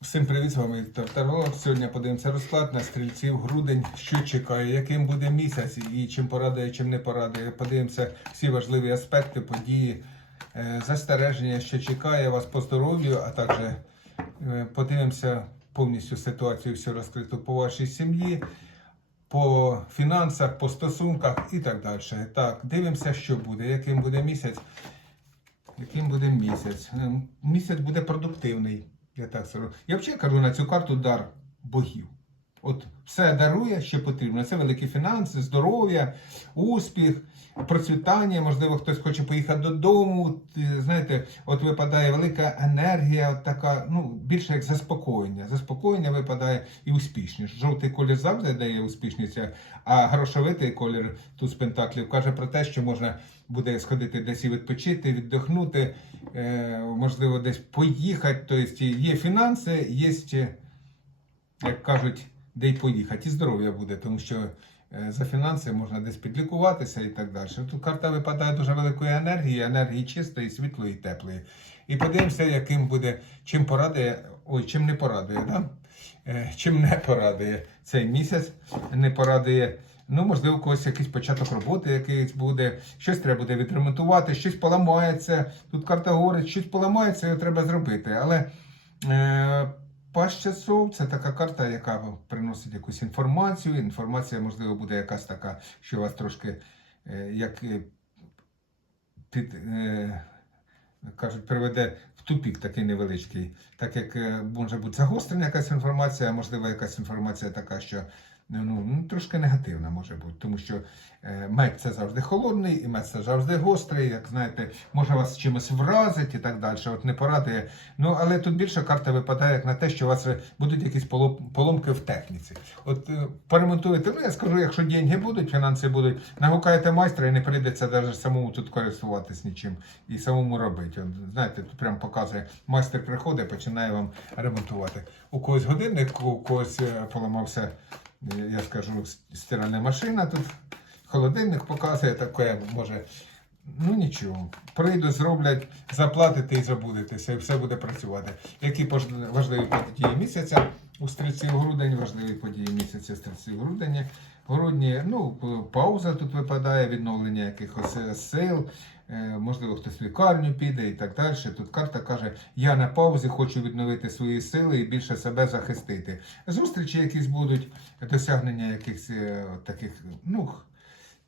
Всім привіт, з вами Віктор Таро. Сьогодні подивимося розклад на стрільців грудень, що чекає, яким буде місяць і чим порадує, чим не порадує. Подивимося всі важливі аспекти, події, е, застереження, що чекає вас по здоров'ю, а також е, подивимося повністю ситуацію всю розкриту по вашій сім'ї, по фінансах, по стосунках і так далі. Так, дивимося, що буде, яким буде місяць. Яким буде місяць? Ем, Місяць буде продуктивний. Я так скажу. Я взагалі кажу на цю карту дар богів. От все дарує, що потрібно. Це великі фінанси, здоров'я, успіх, процвітання. Можливо, хтось хоче поїхати додому. Знаєте, от випадає велика енергія, от така, ну, більше як заспокоєння. Заспокоєння випадає і успішність. Жовтий колір завжди дає успішність, а грошовитий колір тут з пентаклів каже про те, що можна буде сходити десь і відпочити, віддохнути, е, можливо, десь поїхати. Тобто є фінанси, є, як кажуть, де й поїхати. І здоров'я буде, тому що е, за фінанси можна десь підлікуватися і так далі. Тут карта випадає дуже великої енергії, енергії чистої, світлої, теплої. І подивимося, яким буде, чим порадує, ой, чим не порадує, да? Е, чим не порадує цей місяць, не порадує. Ну, можливо, у когось якийсь початок роботи якийсь буде, щось треба буде відремонтувати, щось поламається. Тут карта говорить, щось поламається, його треба зробити. Але е, паш часов це така карта, яка приносить якусь інформацію. Інформація, можливо, буде якась така, що вас трошки е, як е, під. Е, Кажуть, приведе в тупік такий невеличкий, так як може бути загострена якась інформація, а можливо, якась інформація така, що ну, ну, трошки негативна може бути, тому що е, мед це завжди холодний, і мед це завжди гострий, як знаєте, може вас чимось вразити і так далі. От не порадує. Ну, але тут більше карта випадає як на те, що у вас е, будуть якісь поломки в техніці. От е, поремонтуєте, ну я скажу, якщо деньги будуть, фінанси будуть, нагукаєте майстра і не прийдеться навіть самому тут користуватись нічим і самому робити. От, знаєте, тут прям показує, майстер приходить, починає вам ремонтувати. У когось годинник, у когось поламався я скажу, стиральна машина тут, холодильник показує таке, може. Ну нічого, прийдуть, зроблять, заплатите і забудетеся, і все буде працювати. Які важливі події місяця у стрільці грудень, важливі події місяця стрільці грудені. Грудні, ну, пауза тут випадає, відновлення якихось е, сил, е, можливо, хтось в лікарню піде і так далі. Тут карта каже, я на паузі хочу відновити свої сили і більше себе захистити. Зустрічі якісь будуть, досягнення якихось е, таких, ну,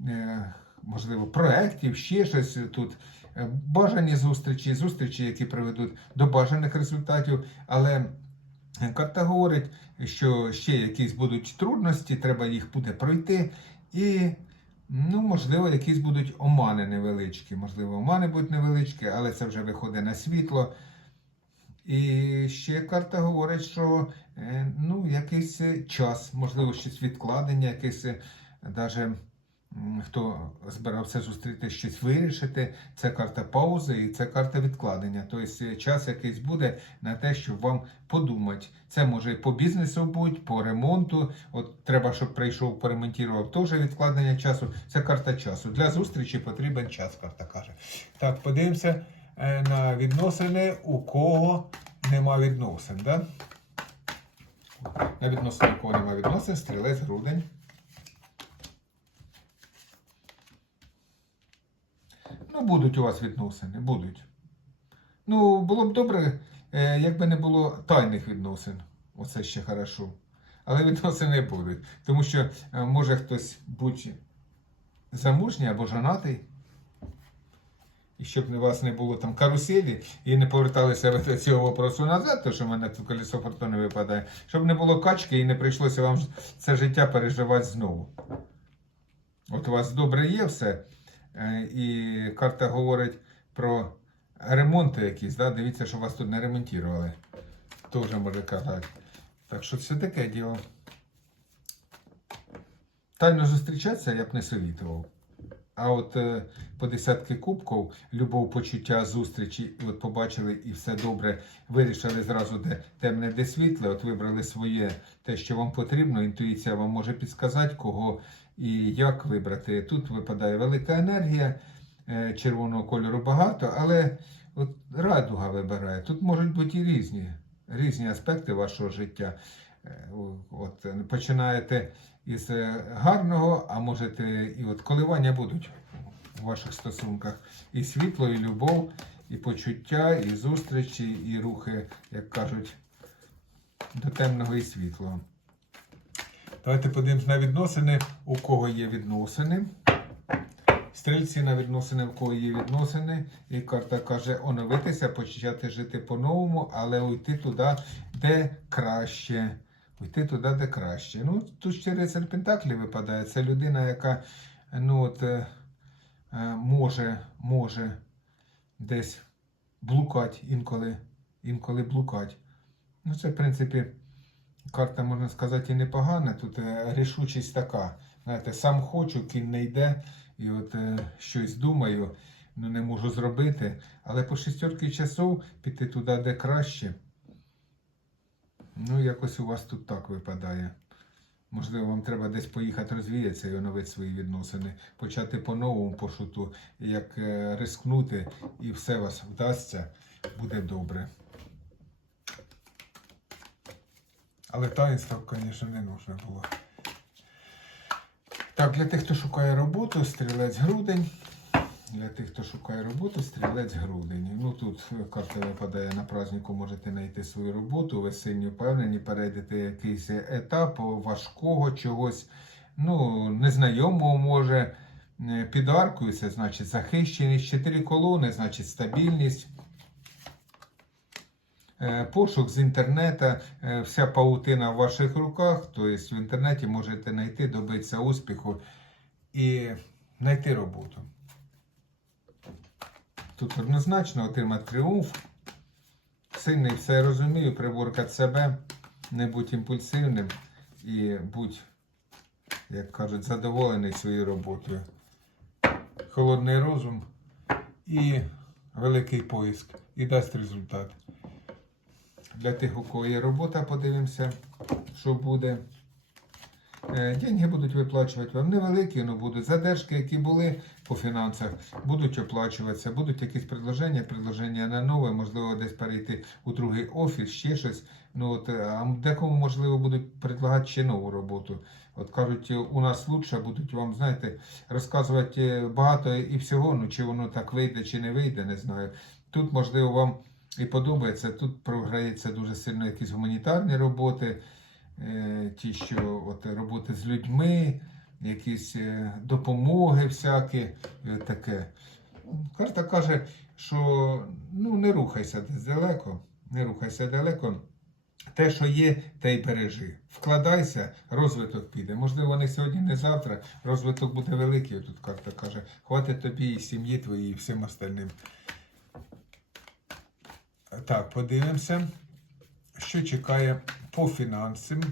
е, можливо, проєктів, ще щось тут. Е, Бажані зустрічі, зустрічі, які приведуть до бажаних результатів, але карта говорить, що ще якісь будуть трудності, треба їх буде пройти. І, ну, можливо, якісь будуть омани невеличкі. Можливо, омани будуть невеличкі, але це вже виходить на світло. І ще карта говорить, що е, ну, якийсь е, час, можливо, щось відкладення, якесь навіть м, хто збирався зустріти щось вирішити. Це карта паузи і це карта відкладення. Тобто е, час якийсь буде на те, щоб вам подумати. Це може по бізнесу бути, по ремонту. От треба, щоб прийшов, поремонтував, теж відкладення часу. Це карта часу. Для зустрічі потрібен час, карта каже. Так, подивимося е, на відносини, у кого нема відносин. Да? На відносини, у кого нема відносин, стрілець грудень. Ну, будуть у вас відносини, будуть. Ну, було б добре, е, якби не було тайних відносин. Оце ще хорошо. Але відносини будуть. Тому що е, може хтось бути замужній або женатий. І щоб у вас не було там каруселі і не поверталися до цього вопросу назад, то що в мене тут колесо фортуни випадає, щоб не було качки і не прийшлося вам це життя переживати знову. От у вас добре є все, і карта говорить про ремонти якісь, да? дивіться, що вас тут не ремонтували. Теж може казати. Так що це таке діло. Тайно зустрічатися я б не совітував. А от е, по десятки кубків, любов, почуття, зустрічі, от побачили і все добре, вирішили зразу, де темне, де світле, от вибрали своє, те, що вам потрібно, інтуїція вам може підсказати, кого і як вибрати. Тут випадає велика енергія, е, червоного кольору багато, але от радуга вибирає. Тут можуть бути і різні різні аспекти вашого життя. Е, От, починаєте із е, гарного, а можете і от коливання будуть у ваших стосунках. І світло, і любов, і почуття, і зустрічі, і рухи, як кажуть, до темного і світлого. Давайте подивимось на відносини, у кого є відносини. Стрільці на відносини, в кого є відносини. І карта каже оновитися, почати жити по-новому, але уйти туди, де краще. Уйти туди, де краще. Ну, тут ще рицар Пентаклі випадає. Це людина, яка ну, от, е, е, може, може десь блукати інколи, інколи блукати. Ну, це, в принципі, карта, можна сказати, і непогана. Тут е, рішучість така. Знаєте, сам хочу, кінь не йде, і от е, щось думаю, ну не можу зробити. Але по шістерки часов піти туди, де краще. Ну, якось у вас тут так випадає. Можливо, вам треба десь поїхати розвіятися і оновити свої відносини, почати по-новому по шуту, як е, рискнути, і все вас вдасться, буде добре. Але таїнства, звісно, не нужно було. Так, для тих, хто шукає роботу, стрілець грудень. Для тих, хто шукає роботу, стрілець грудень. Ну тут карта випадає на празднику, можете знайти свою роботу, ви сильні впевнені, перейдете якийсь етап важкого чогось, ну, незнайомого може. Е, Під це значить захищеність, чотири колони, значить стабільність. Е, Пошук з інтернету, е, вся паутина в ваших руках, тобто в інтернеті можете знайти, добитися успіху і знайти роботу. Тут однозначно отримати тріумф. Сильний все розумію, приборкати себе, не будь імпульсивним і будь, як кажуть, задоволений своєю роботою. Холодний розум і великий поиск. І дасть результат. Для тих, у кого є робота, подивимося, що буде. Е, Деньги будуть виплачувати вам невеликі, але будуть задержки, які були по фінансах, будуть оплачуватися, будуть якісь предложення, предложення на нове, можливо, десь перейти у другий офіс, ще щось. Ну, от, е, а декому, можливо, будуть предлагати ще нову роботу. От кажуть, у нас лучше, будуть вам, знаєте, розказувати багато і всього, ну чи воно так вийде, чи не вийде, не знаю. Тут, можливо, вам і подобається, тут програється дуже сильно якісь гуманітарні роботи е, ті, що от, роботи з людьми, якісь е, допомоги всякі, е, таке. Карта каже, що ну, не рухайся десь далеко, не рухайся далеко. Те, що є, те й бережи. Вкладайся, розвиток піде. Можливо, не сьогодні, не завтра. Розвиток буде великий. Тут карта каже, хватить тобі і сім'ї твоїй, і всім остальним. Так, подивимося, що чекає по фінансам.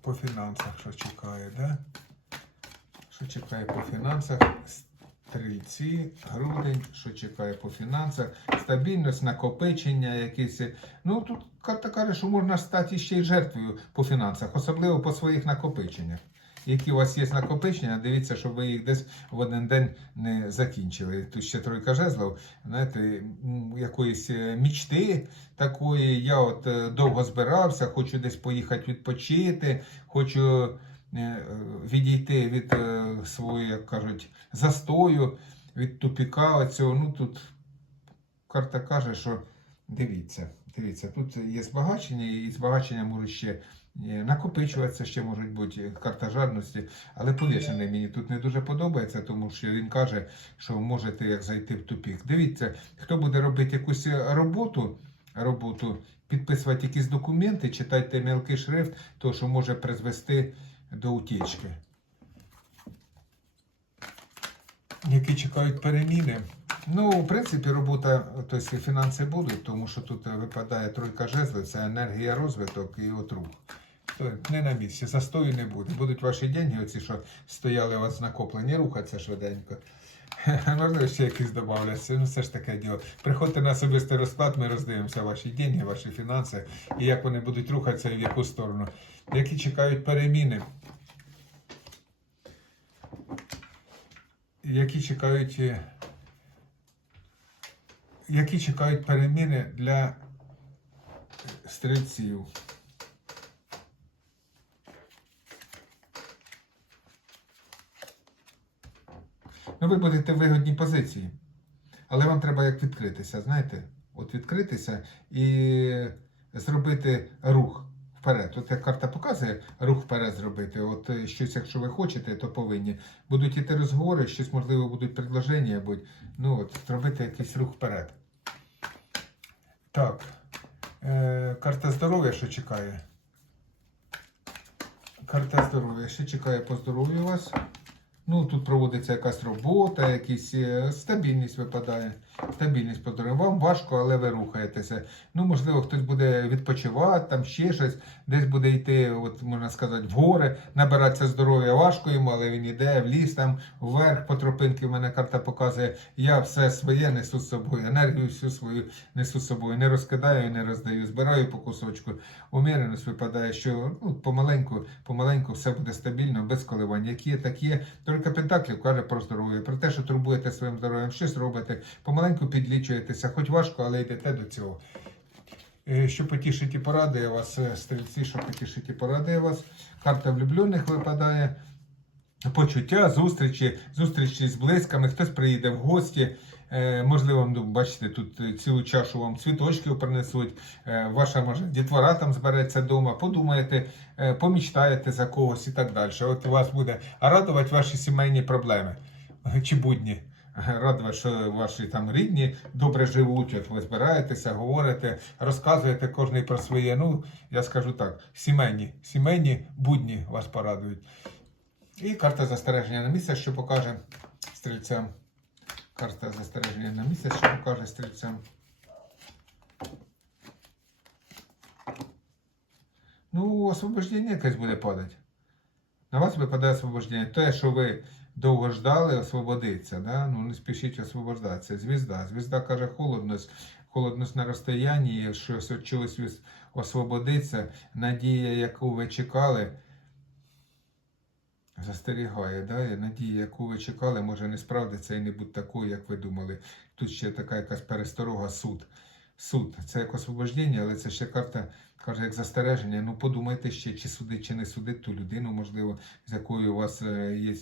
По фінансах, що чекає, да? Що чекає по фінансах? Стрільці, грудень, що чекає по фінансах, стабільність, накопичення, якісь. Ну тут карта каже, що можна стати ще й жертвою по фінансах, особливо по своїх накопиченнях. Які у вас є накопичення, дивіться, щоб ви їх десь в один день не закінчили. Тут ще тройка жезлов, знаєте, якоїсь е, мічти такої. Я от е, довго збирався, хочу десь поїхати відпочити, хочу е, відійти від свого, як кажуть, застою, від тупіка оцього. Ну тут карта каже, що дивіться, дивіться, тут є збагачення, і збагачення можуть ще накопичуватися, ще можуть бути карта жадності. Але повішений мені тут не дуже подобається, тому що він каже, що можете як зайти в тупік. Дивіться, хто буде робити якусь роботу, роботу, підписувати якісь документи, читайте мілкий шрифт, то що може призвести до утічки. Які чекають переміни. Ну, в принципі, робота, тобто фінанси будуть, тому що тут випадає тройка жезлів, це енергія розвиток і от рух. То не на місці, застою не буде. Будуть ваші деньги, оці, що стояли у вас накоплені, рухатися швиденько. Можливо, ще якісь додавляться. Ну, це ж таке діло. Приходьте на особистий розклад, ми роздивимося ваші деньги, ваші фінанси і як вони будуть рухатися і в яку сторону. Які чекають переміни. Які чекають, е, які чекають переміни для стрільців. Ну, ви будете в вигодній позиції. Але вам треба як відкритися, знаєте? От відкритися і зробити рух вперед. От як карта показує, рух вперед зробити. От е, щось, якщо ви хочете, то повинні. Будуть іти розговори, щось, можливо, будуть предложення, будь, ну от, зробити якийсь рух вперед. Так. Е, карта здоров'я, що чекає? Карта здоров'я. Ще чекає по здоров'ю вас. Ну, тут проводиться якась робота, якісь е, стабільність випадає. Стабільність по здоров'ю. Вам важко, але ви рухаєтеся. Ну, можливо, хтось буде відпочивати, там ще щось, десь буде йти, от можна сказати, в гори, набиратися здоров'я важко йому, але він йде в ліс, там вверх по тропинки. В мене карта показує. Я все своє несу з собою, енергію всю свою несу з собою. Не розкидаю, не роздаю, збираю по кусочку. Уміреність випадає, що ну, помаленьку, помаленьку все буде стабільно, без коливань. Так є. Тройка Пентаклів каже про здоров'я, про те, що турбуєте своїм здоров'ям, щось робите, помаленьку підлічуєтеся, хоч важко, але йдете до цього. Е, Що потішить і порадує вас, е, стрільці, що потішить і порадує вас. Карта влюблених випадає. Почуття, зустрічі, зустрічі з близькими, хтось приїде в гості. Е, можливо, ну, бачите, тут е, цілу чашу вам цвіточків принесуть, е, ваша може дітвора там збереться вдома, подумаєте, помічтаєте за когось і так далі. От вас буде радувати ваші сімейні проблеми чи будні. Радувати, що ваші там рідні добре живуть, от ви збираєтеся, говорите, розказуєте кожний про своє. Ну, я скажу так, сімейні, сімейні будні вас порадують. І карта застереження на місце, що покаже стрільцям. Карта застереження на місце, що покаже стрільцям. Ну, освобождення якесь буде падати. На вас випадає освобождення. Те, що ви довго ждали, освободиться. Да? Ну, не спішіть освобождатися. Звізда. Звізда каже холодність. Холодність на розстоянні, щось освободиться. Надія, яку ви чекали, застерігає. Да? Надія, яку ви чекали, може не справдиться і не бути такою, як ви думали. Тут ще така якась пересторога суд. Суд. Це як освобождення, але це ще карта каже, як застереження. Ну подумайте ще, чи судить, чи не судить ту людину, можливо, з якою у вас е, є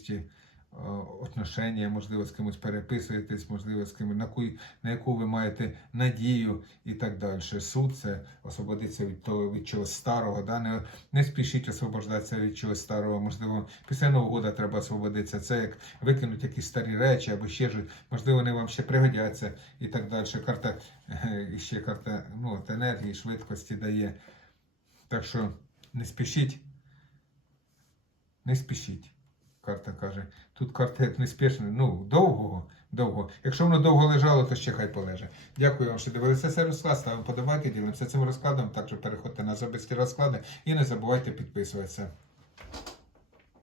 отношення, можливо, з кимось переписуєтесь, можливо, з ким, на, кої, на яку ви маєте надію і так далі. Суд це освободиться від того від чогось старого. Да? Не, не спішіть освобождатися від чогось старого. Можливо, після Нового року треба освободитися. Це як викинути якісь старі речі або ще щось. Можливо, вони вам ще пригодяться і так далі. Карта е, ще карта ну, от енергії, швидкості дає. Так що не спішіть. Не спішіть. Карта каже. Тут карта як неспішна, ну, довгого, довго. Якщо воно довго лежало, то ще хай полеже. Дякую вам, що дивилися цей розклад. Ставимо подобайки, ділимося цим розкладом. Також переходьте на особисті розклади і не забувайте підписуватися.